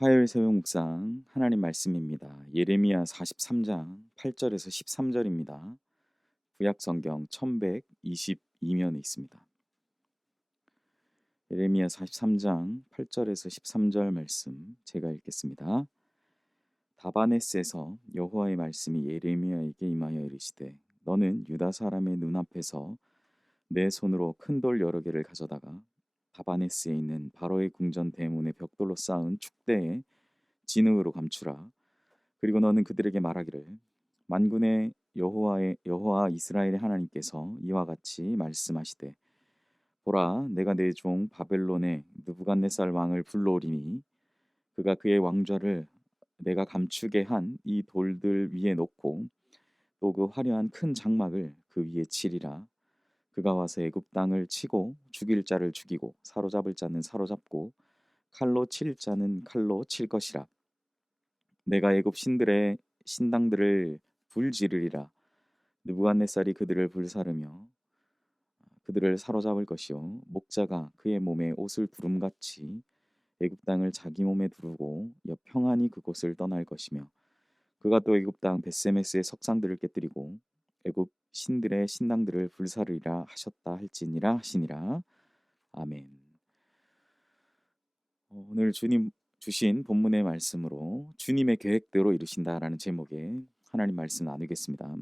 화요일 새벽 묵상 하나님 말씀입니다. 예레미야 43장 8절에서 13절입니다. 구약 성경 1122면에 있습니다. 예레미야 43장 8절에서 13절 말씀 제가 읽겠습니다. 다바네스에서 여호와의 말씀이 예레미야에게 임하여 이르시되 너는 유다 사람의 눈앞에서 내 손으로 큰 돌 여러 개를 가져다가 다바네스에 있는 바로의 궁전 대문의 벽돌로 쌓은 축대에 진흙으로 감추라. 그리고 너는 그들에게 말하기를 만군의 여호와 이스라엘의 하나님께서 이와 같이 말씀하시되 보라 내가 내 종 바벨론의 느부갓네살 왕을 불러오리니 그가 그의 왕좌를 내가 감추게 한 이 돌들 위에 놓고 또 그 화려한 큰 장막을 그 위에 치리라. 그가 와서 애굽 땅을 치고 죽일 자를 죽이고 사로잡을 자는 사로잡고 칼로 칠 자는 칼로 칠 것이라. 내가 애굽 신들의 신당들을 불지르리라. 느부갓네살이 그들을 불사르며 그들을 사로잡을 것이요 목자가 그의 몸에 옷을 두름같이 애굽 땅을 자기 몸에 두르고 평안히 그곳을 떠날 것이며 그가 또 애굽 땅 벳세메스의 석상들을 깨뜨리고 애굽 신들의 신당들을 불사르리라 하셨다 할지니라 하시니라. 아멘. 오늘 주님 주신 본문의 말씀으로 주님의 계획대로 이루신다라는 제목의 하나님 말씀 나누겠습니다.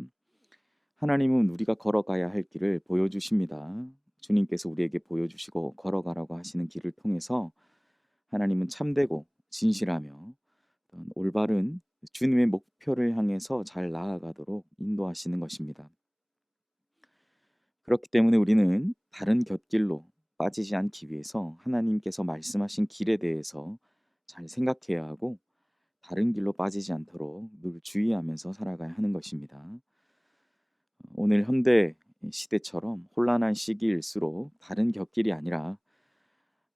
하나님은 우리가 걸어가야 할 길을 보여주십니다. 주님께서 우리에게 보여주시고 걸어가라고 하시는 길을 통해서 하나님은 참되고 진실하며 올바른 주님의 목표를 향해서 잘 나아가도록 인도하시는 것입니다. 그렇기 때문에 우리는 다른 곁길로 빠지지 않기 위해서 하나님께서 말씀하신 길에 대해서 잘 생각해야 하고 다른 길로 빠지지 않도록 늘 주의하면서 살아가야 하는 것입니다. 오늘 현대 시대처럼 혼란한 시기일수록 다른 곁길이 아니라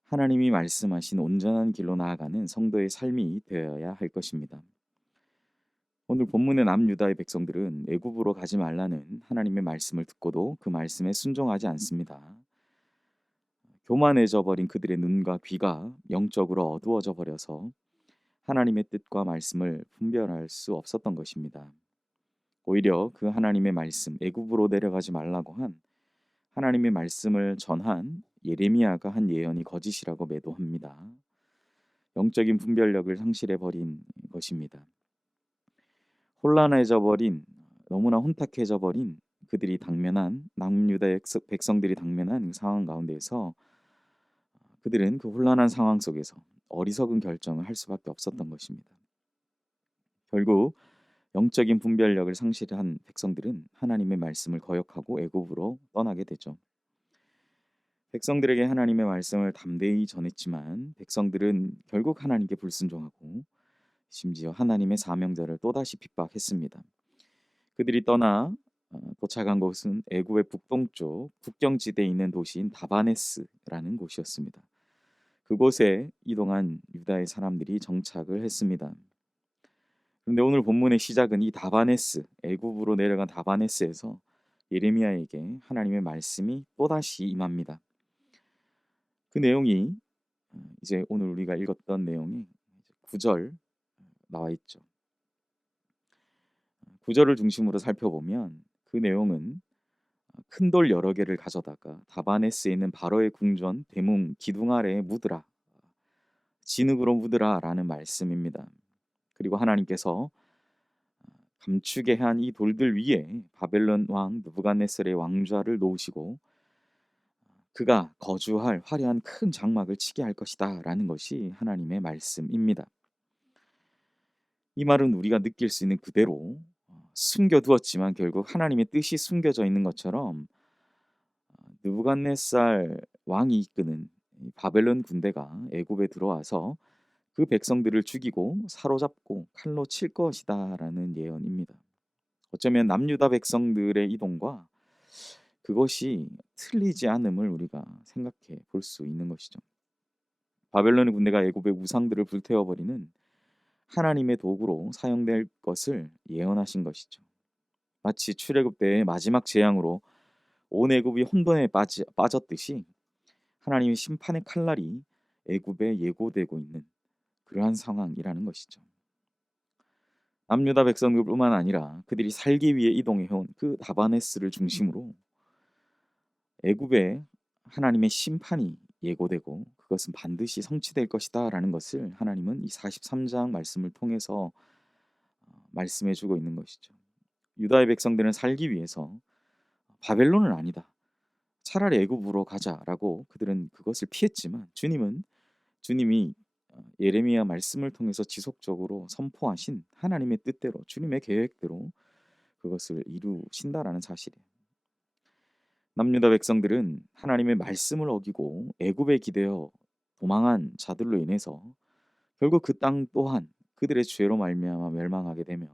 하나님이 말씀하신 온전한 길로 나아가는 성도의 삶이 되어야 할 것입니다. 오늘 본문의 남유다의 백성들은 애굽으로 가지 말라는 하나님의 말씀을 듣고도 그 말씀에 순종하지 않습니다. 교만해져 버린 그들의 눈과 귀가 영적으로 어두워져 버려서 하나님의 뜻과 말씀을 분별할 수 없었던 것입니다. 오히려 그 하나님의 말씀, 애굽으로 내려가지 말라고 한 하나님의 말씀을 전한 예레미야가 한 예언이 거짓이라고 매도합니다. 영적인 분별력을 상실해 버린 것입니다. 혼란해져 버린, 너무나 혼탁해져 버린 그들이 당면한 남유다의 백성들이 당면한 상황 가운데에서 그들은 그 혼란한 상황 속에서 어리석은 결정을 할 수밖에 없었던 것입니다. 결국 영적인 분별력을 상실한 백성들은 하나님의 말씀을 거역하고 애굽으로 떠나게 되죠. 백성들에게 하나님의 말씀을 담대히 전했지만 백성들은 결국 하나님께 불순종하고 심지어 하나님의 사명자를 또다시 핍박했습니다. 그들이 떠나 도착한 곳은 애굽의 북동쪽 국경지대에 있는 도시인 다바네스라는 곳이었습니다. 그곳에 이동한 유다의 사람들이 정착을 했습니다. 그런데 오늘 본문의 시작은 이 다바네스, 애굽으로 내려간 다바네스에서 예레미야에게 하나님의 말씀이 또다시 임합니다. 그 내용이 이제 오늘 우리가 읽었던 내용이 9절 나와 있죠. 9절을 중심으로 살펴보면 그 내용은 큰 돌 여러 개를 가져다가 다바네스에 있는 바로의 궁전 대문 기둥 아래에 묻으라. 진흙으로 묻으라라는 말씀입니다. 그리고 하나님께서 감추게 한 이 돌들 위에 바벨론 왕 느부갓네살의 왕좌를 놓으시고 그가 거주할 화려한 큰 장막을 치게 할 것이다라는 것이 하나님의 말씀입니다. 이 말은 우리가 느낄 수 있는 그대로 숨겨두었지만 결국 하나님의 뜻이 숨겨져 있는 것처럼 느부갓네살 왕이 이끄는 바벨론 군대가 애굽에 들어와서 그 백성들을 죽이고 사로잡고 칼로 칠 것이다라는 예언입니다. 어쩌면 남유다 백성들의 이동과 그것이 틀리지 않음을 우리가 생각해 볼 수 있는 것이죠. 바벨론의 군대가 애굽의 우상들을 불태워버리는 하나님의 도구로 사용될 것을 예언하신 것이죠. 마치 출애굽 때의 마지막 재앙으로 온 애굽이 혼돈에 빠졌듯이 하나님의 심판의 칼날이 애굽에 예고되고 있는 그러한 상황이라는 것이죠. 남유다 백성들뿐만 아니라 그들이 살기 위해 이동해온 그 다바네스를 중심으로 애굽에 하나님의 심판이 예고되고 그것은 반드시 성취될 것이다라는 것을 하나님은 이 43장 말씀을 통해서 말씀해 주고 있는 것이죠. 유다의 백성들은 살기 위해서 바벨론은 아니다, 차라리 애굽으로 가자라고 그들은 그것을 피했지만 주님이 예레미야 말씀을 통해서 지속적으로 선포하신 하나님의 뜻대로 주님의 계획대로 그것을 이루신다라는 사실이에요. 남유다 백성들은 하나님의 말씀을 어기고 애굽에 기대어 도망한 자들로 인해서 결국 그 땅 또한 그들의 죄로 말미암아 멸망하게 되며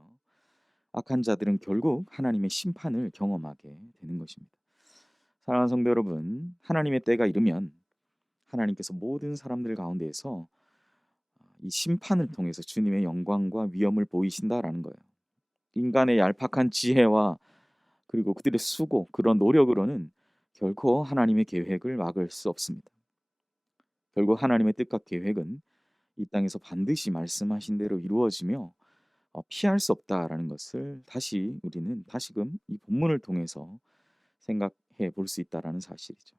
악한 자들은 결국 하나님의 심판을 경험하게 되는 것입니다. 사랑하는 성도 여러분, 하나님의 때가 이르면 하나님께서 모든 사람들 가운데에서 이 심판을 통해서 주님의 영광과 위엄을 보이신다라는 거예요. 인간의 얄팍한 지혜와 그리고 그들의 수고, 그런 노력으로는 결코 하나님의 계획을 막을 수 없습니다. 결국 하나님의 뜻과 계획은 이 땅에서 반드시 말씀하신 대로 이루어지며 피할 수 없다라는 것을 다시 우리는 다시금 이 본문을 통해서 생각해 볼 수 있다라는 사실이죠.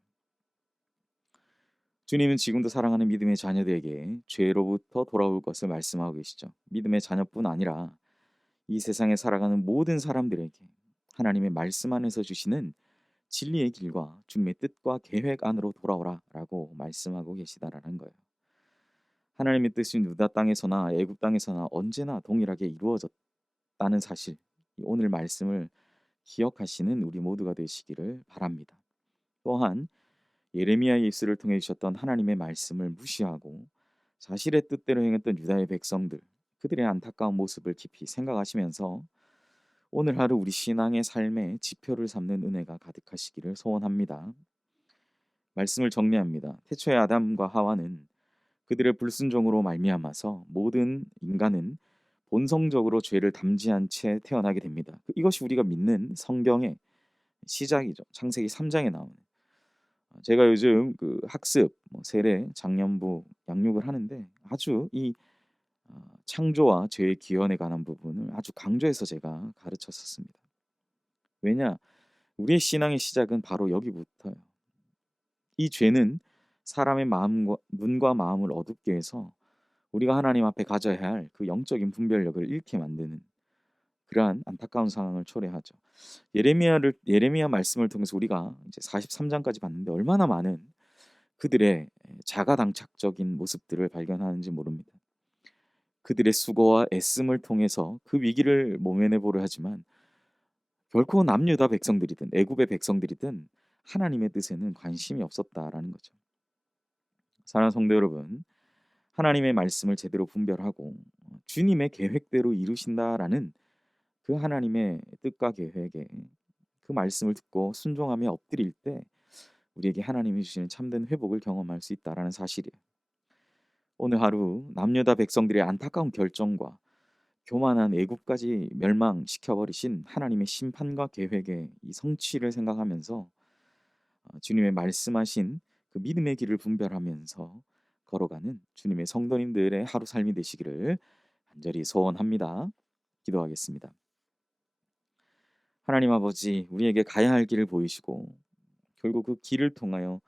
주님은 지금도 사랑하는 믿음의 자녀들에게 죄로부터 돌아올 것을 말씀하고 계시죠. 믿음의 자녀뿐 아니라 이 세상에 살아가는 모든 사람들에게 하나님의 말씀 안에서 주시는 진리의 길과 주님의 뜻과 계획 안으로 돌아오라라고 말씀하고 계시다라는 거예요. 하나님의 뜻은 유다 땅에서나 애굽 땅에서나 언제나 동일하게 이루어졌다는 사실, 오늘 말씀을 기억하시는 우리 모두가 되시기를 바랍니다. 또한 예레미야의 입술을 통해 주셨던 하나님의 말씀을 무시하고 자신의 뜻대로 행했던 유다의 백성들, 그들의 안타까운 모습을 깊이 생각하시면서 오늘 하루 우리 신앙의 삶의 지표를 삼는 은혜가 가득하시기를 소원합니다. 말씀을 정리합니다. 태초의 아담과 하와는 그들의 불순종으로 말미암아서 모든 인간은 본성적으로 죄를 담지한 채 태어나게 됩니다. 이것이 우리가 믿는 성경의 시작이죠. 창세기 3장에 나오는. 제가 요즘 그 학습, 세례, 장년부, 양육을 하는데 아주 이 창조와 죄의 기원에 관한 부분을 아주 강조해서 제가 가르쳤었습니다. 왜냐? 우리의 신앙의 시작은 바로 여기부터예요. 이 죄는 사람의 마음과 눈과 마음을 어둡게 해서 우리가 하나님 앞에 가져야 할 그 영적인 분별력을 잃게 만드는 그러한 안타까운 상황을 초래하죠. 예레미야 말씀을 통해서 우리가 이제 43장까지 봤는데 얼마나 많은 그들의 자가당착적인 모습들을 발견하는지 모릅니다. 그들의 수고와 애씀을 통해서 그 위기를 모면해 보려 하지만 결코 남유다 백성들이든 애굽의 백성들이든 하나님의 뜻에는 관심이 없었다라는 거죠. 사랑하는 성도 여러분, 하나님의 말씀을 제대로 분별하고 주님의 계획대로 이루신다라는 그 하나님의 뜻과 계획에 그 말씀을 듣고 순종하며 엎드릴 때 우리에게 하나님이 주시는 참된 회복을 경험할 수 있다라는 사실이에요. 오늘 하루 남유다 백성들의 안타까운 결정과 교만한 애굽까지 멸망시켜 버리신 하나님의 심판과 계획의 이 성취를 생각하면서 주님의 말씀하신 그 믿음의 길을 분별하면서 걸어가는 주님의 성도님들의 하루 삶이 되시기를 간절히 소원합니다. 기도하겠습니다. 하나님 아버지, 우리에게 가야 할 길을 보이시고 결국 그 길을 통하여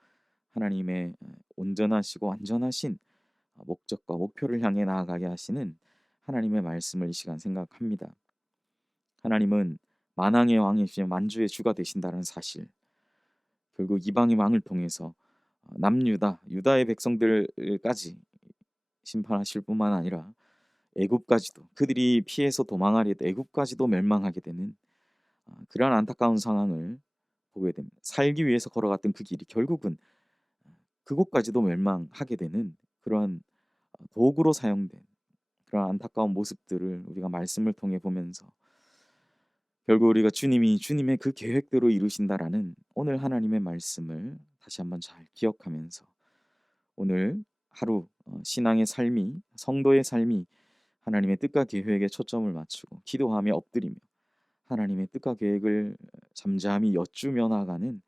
하나님의 온전하시고 완전하신 목적과 목표를 향해 나아가게 하시는 하나님의 말씀을 이 시간 생각합니다. 하나님은 만왕의 왕이시며 만주의 주가 되신다는 사실, 결국 이방의 왕을 통해서 유다의 백성들까지 심판하실 뿐만 아니라 애굽까지도, 그들이 피해서 도망하려 했던 애굽까지도 멸망하게 되는 그러한 안타까운 상황을 보게 됩니다. 살기 위해서 걸어갔던 그 길이 결국은 그곳까지도 멸망하게 되는 그러한 도구로 사용된 그런 안타까운 모습들을 우리가 말씀을 통해 보면서 결국 우리가 주님이 주님의 그 계획대로 이루신다라는 오늘 하나님의 말씀을 다시 한번 잘 기억하면서 오늘 하루 신앙의 삶이, 성도의 삶이 하나님의 뜻과 계획에 초점을 맞추고 기도하며 엎드리며 하나님의 뜻과 계획을 잠잠히 여쭈며 나아가는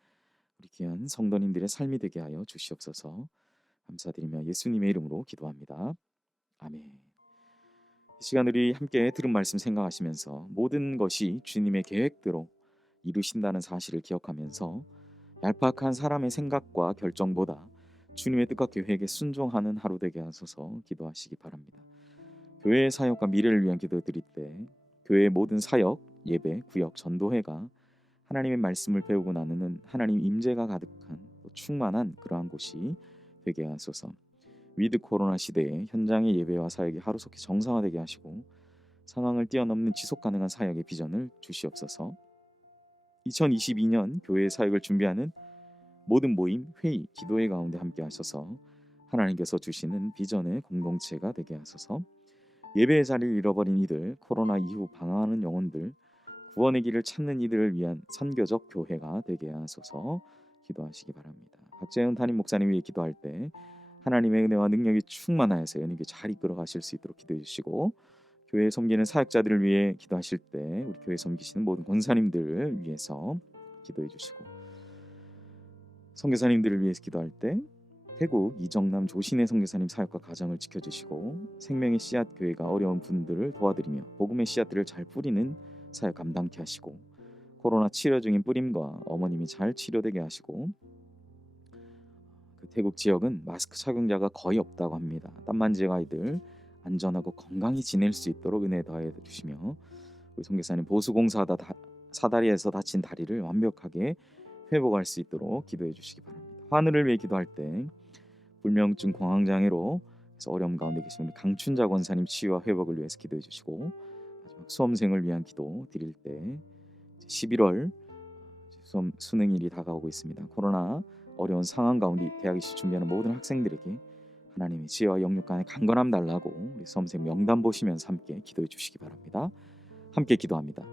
우리 귀한 성도님들의 삶이 되게 하여 주시옵소서. 감사드리며 예수님의 이름으로 기도합니다. 아멘. 이 시간 우리 함께 들은 말씀 생각하시면서 모든 것이 주님의 계획대로 이루신다는 사실을 기억하면서 얄팍한 사람의 생각과 결정보다 주님의 뜻과 계획에 순종하는 하루 되게 하소서 기도하시기 바랍니다. 교회의 사역과 미래를 위한 기도 드릴 때 교회의 모든 사역, 예배, 구역, 전도회가 하나님의 말씀을 배우고 나누는 하나님 임재가 가득한 충만한 그러한 곳이 되게 하소서. 위드 코로나 시대에 현장의 예배와 사역이 하루속히 정상화되게 하시고 상황을 뛰어넘는 지속 가능한 사역의 비전을 주시옵소서. 2022년 교회 사역을 준비하는 모든 모임, 회의, 기도회 가운데 함께 하셔서 하나님께서 주시는 비전의 공동체가 되게 하소서. 예배의 자리를 잃어버린 이들, 코로나 이후 방황하는 영혼들, 구원의 길을 찾는 이들을 위한 선교적 교회가 되게 하소서 기도하시기 바랍니다. 박재현 담임 목사님 위해 기도할 때 하나님의 은혜와 능력이 충만하여서 연예계 잘 이끌어 가실 수 있도록 기도해 주시고, 교회에 섬기는 사역자들을 위해 기도하실 때 우리 교회 섬기시는 모든 권사님들을 위해서 기도해 주시고, 선교사님들을 위해서 기도할 때 태국 이정남 조신의 선교사님 사역과 가정을 지켜주시고, 생명의 씨앗 교회가 어려운 분들을 도와드리며 복음의 씨앗들을 잘 뿌리는 사역 감당케 하시고, 코로나 치료 중인 뿌림과 어머님이 잘 치료되게 하시고, 그 태국 지역은 마스크 착용자가 거의 없다고 합니다. 땀만 지역 아이들 안전하고 건강히 지낼 수 있도록 은혜 더해 주시며, 우리 선교사님 보수공사하다 사다리에서 다친 다리를 완벽하게 회복할 수 있도록 기도해 주시기 바랍니다. 하늘을 위해 기도할 때 불면증 공황장애로 어려움 가운데 계신 우리 강춘자 권사님 치유와 회복을 위해서 기도해 주시고, 마지막 수험생을 위한 기도 드릴 때 11월 수험 수능일이 다가오고 있습니다. 코로나 어려운 상황 가운데 대학 입시 준비하는 모든 학생들에게 하나님의 지혜와 영육 간의 강건함 달라고 우리 수험생 명단 보시면서 함께 기도해 주시기 바랍니다. 함께 기도합니다.